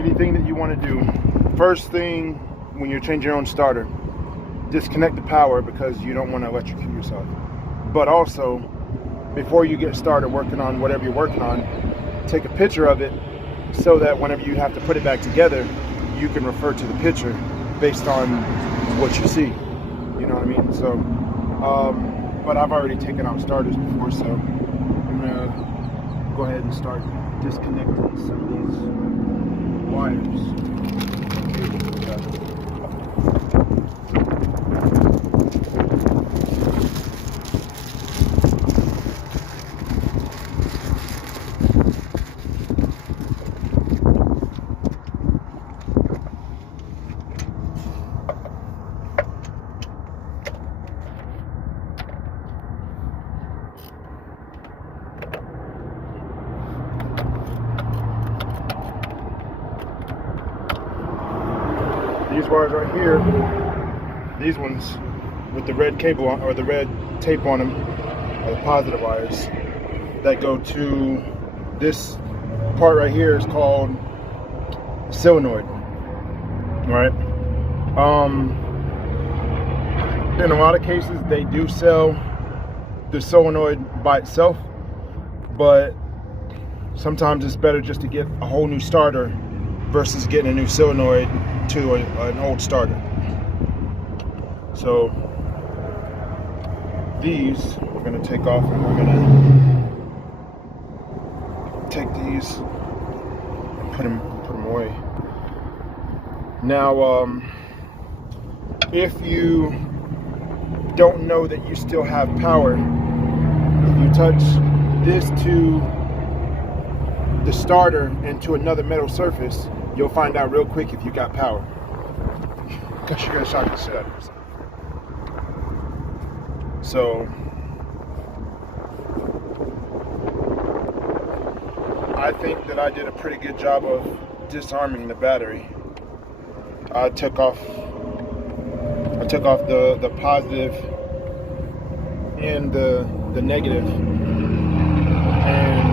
anything that you want to do, first thing when you're changing your own starter, disconnect the power because you don't want to electrocute yourself. But also, before you get started working on whatever you're working on, take a picture of it so that whenever you have to put it back together, you can refer to the picture based on what you see. You know what I mean? So, but I've already taken out starters before, so I'm gonna go ahead and start disconnecting some of these wires. These wires right here, these ones with the red cable on, or the red tape on them, are the positive wires that go to this part right here is called solenoid. Right? In a lot of cases, they do sell the solenoid by itself, but sometimes it's better just to get a whole new starter versus getting a new solenoid to an old starter. So these we're going to take off, and we're going to take these and put them away. Now, if you don't know that you still have power, if you touch this to the starter and to another metal surface, you'll find out real quick if you got power. Because you're gonna shock the shit out of yourself. So I think that I did a pretty good job of disarming the battery. I took off the positive and the negative. And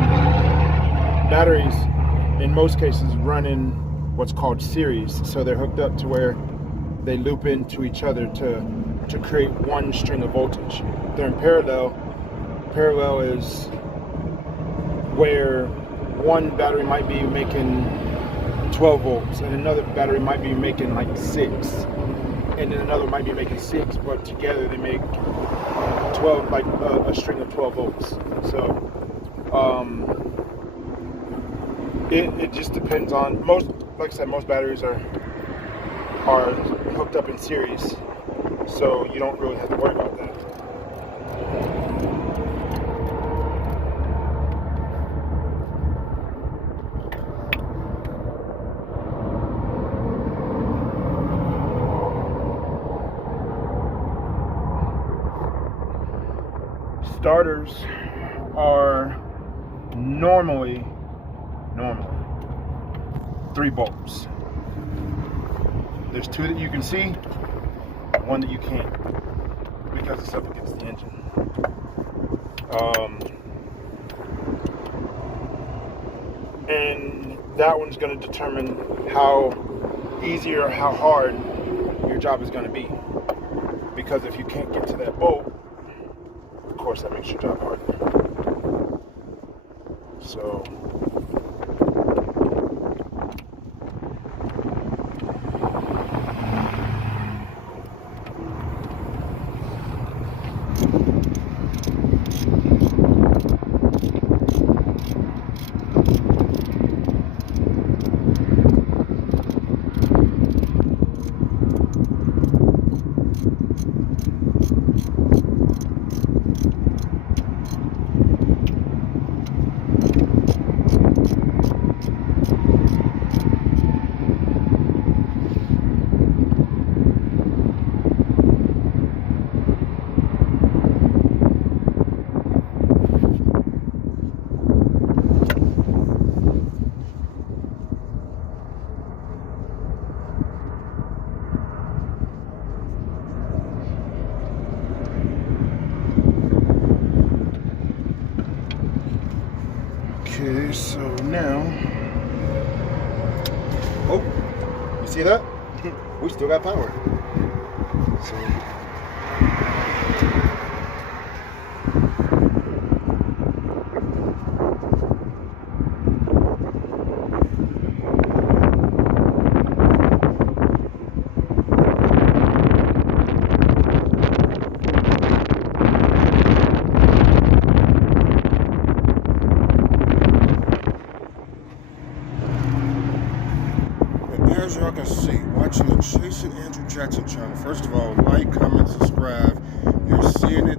batteries in most cases run in what's called series, so they're hooked up to where they loop into each other to create one string of voltage. They're in parallel. Parallel is where one battery might be making 12 volts and another battery might be making like 6, and then another might be making 6, but together they make 12, like a string of 12 volts. So it just depends on most. Like I said, most batteries are hooked up in series, so you don't really have to worry about that. Starters are normally 3 bolts. There's 2 that you can see, 1 that you can't, because it's up against the engine. And that one's going to determine how easy or how hard your job is going to be. Because if you can't get to that bolt, of course that makes your job harder. So See that? We still got power. So. As y'all can see, watching the Chasing Andrew Jackson channel. First of all, like, comment, subscribe. You're seeing it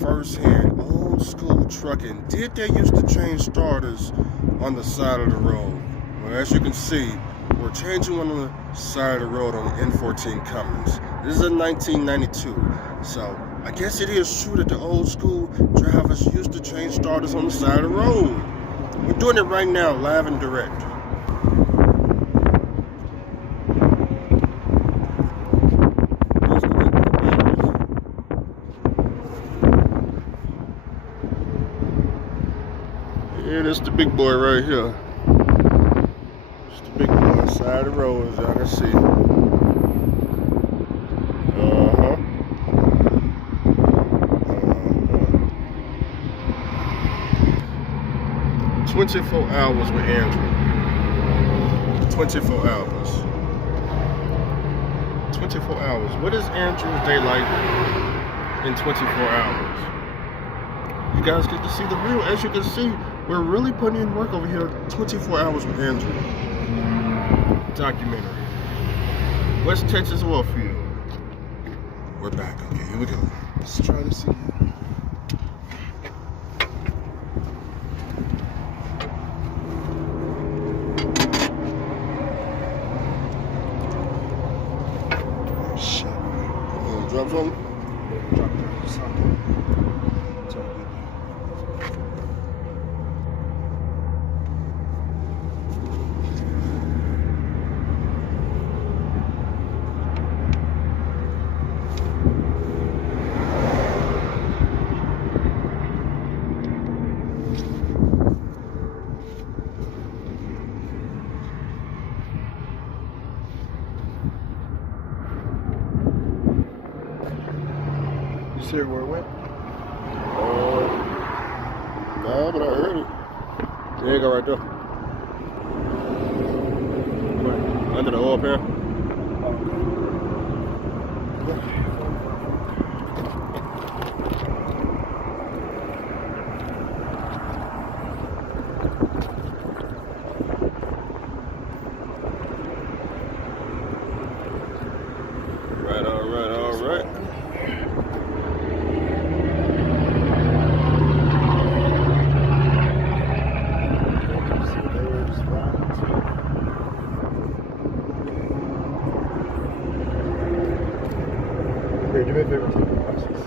firsthand. Old school trucking. Did they used to change starters on the side of the road? Well, as you can see, we're changing one on the side of the road on the N14 Cummins. This is a 1992. So, I guess it is true that the old school drivers used to change starters on the side of the road. We're doing it right now, live and direct. Yeah, that's the big boy right here. It's the big boy on the side of the road, as y'all can see. 24 hours with Andrew. 24 hours. 24 hours. What is Andrew's day like in 24 hours? You guys get to see the real. As you can see, we're really putting in work over here. 24 hours with Andrew. Documentary. West Texas Oilfield. We're back. Okay, here we go. Let's try to see. Drop something? Drop something. It's all good. You see where it went? No, but I heard it. There you go, right there. Under the oil pan. Right, all right, all right. Here, do me a favor, take my glasses.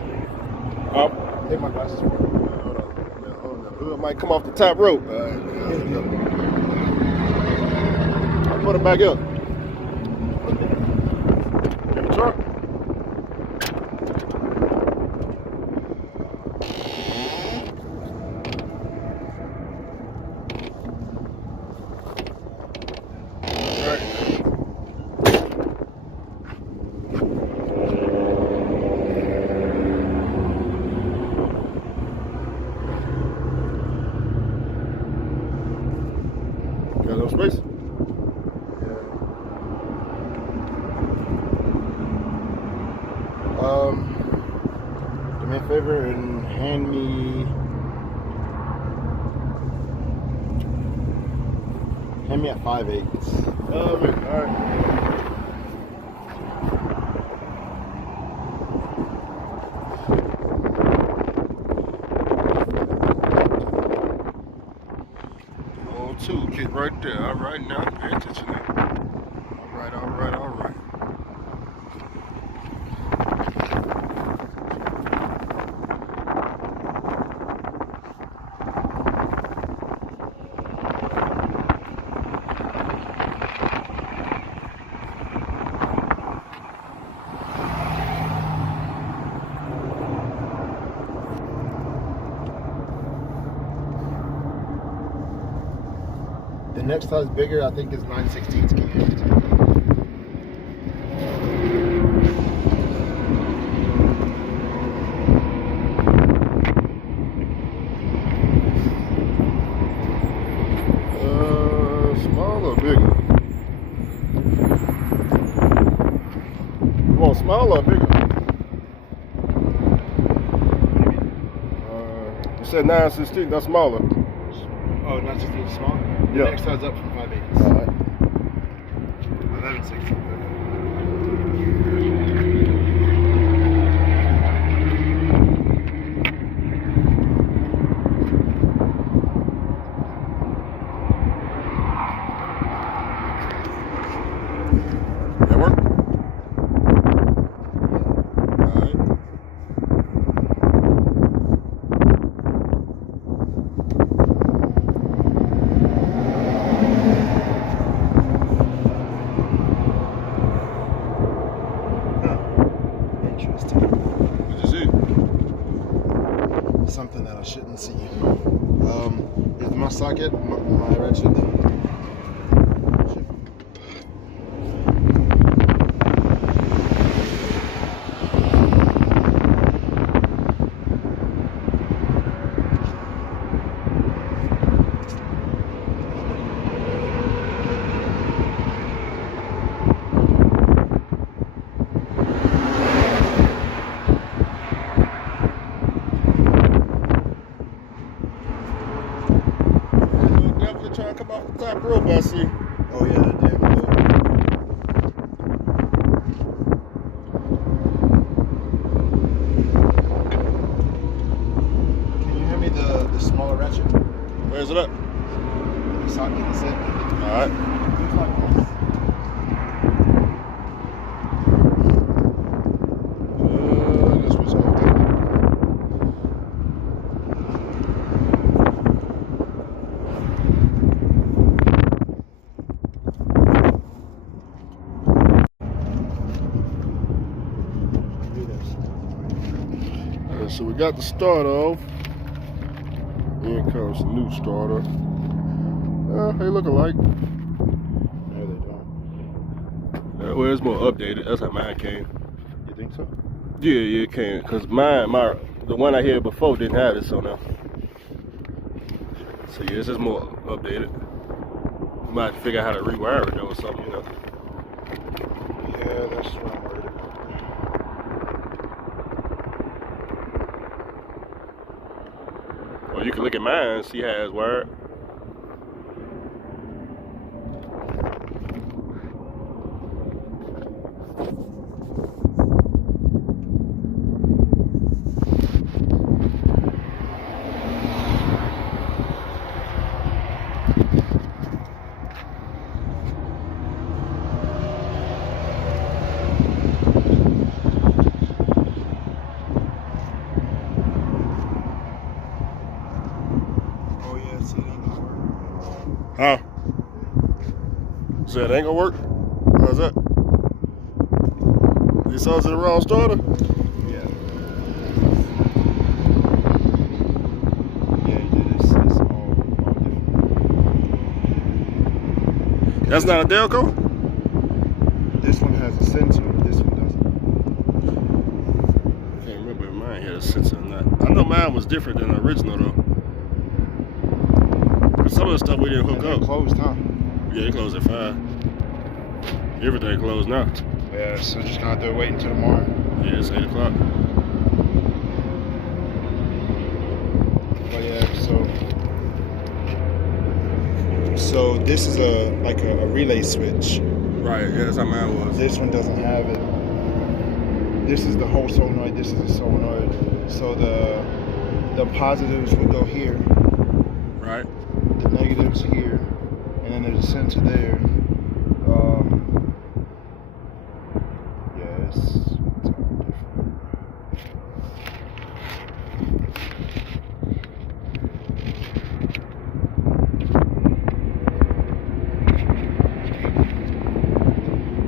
Take my glasses for me. Hold on. The hood might come off the top rope. All right, I'll put it back up. In the truck. Got no space? Yeah. Do me a favor and hand me a 5/8. All right. Toolkit right there. All right, now pay attention now. All right, all right, all right. The next size bigger, I think, is 9/16 cans. or bigger? You want smaller or bigger? You said 9/16. That's smaller. Oh, not just even small? Yeah. Next size up from 5/8. All right. 11/16. That work? All right. Interesting. What'd you see? Something that I shouldn't see. Is my socket, my ratchet. Definitely trying to come off the top rope, I see. Oh yeah, that damn good. Can you hear me the smaller ratchet? Where's it at? The socket is it? All right. Looks like this. This was all different. So we got the starter off. Here comes the new starter. They look alike. No, they don't. Well, it's more updated. That's how mine came. You think so? Yeah, it came. Cause the one I had before didn't have this on there. So yeah, this is more updated. Might have to figure out how to rewire it though or something, you know. Yeah, that's what I'm worried about. Or you can look at mine and see how it's wired. Oh yeah, see, it ain't gonna work. Huh? So it ain't gonna work? How's that? You saw it the wrong starter? Yeah. Yeah, you did. It's all different. That's not a Delco? This one has a sensor, this one doesn't. I can't remember if mine had a sensor or not. I know mine was different than the original though. Some of the stuff we didn't hook up. Closed, huh? Yeah, it closed at 5. Everything closed now. Yeah, so just gonna have to wait until tomorrow. Yeah, it's 8 o'clock. But yeah, so this is a relay switch. Right, yeah, that's how mine was. This one doesn't have it. This is the whole solenoid. This is the solenoid. So the positives would go here. Right. The negatives here, and then there's a sensor there. Yeah, it's all different.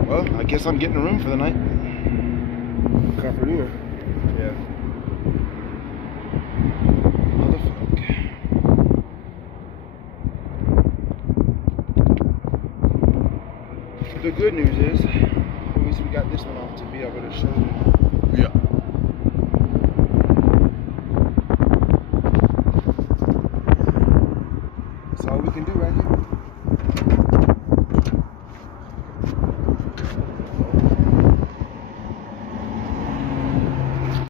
Well, I guess I'm getting a room for the night. Comfort in. Yeah. Motherfucker. The good news is, at least we got this one off to be able to show you. Yeah. That's all we can do right here.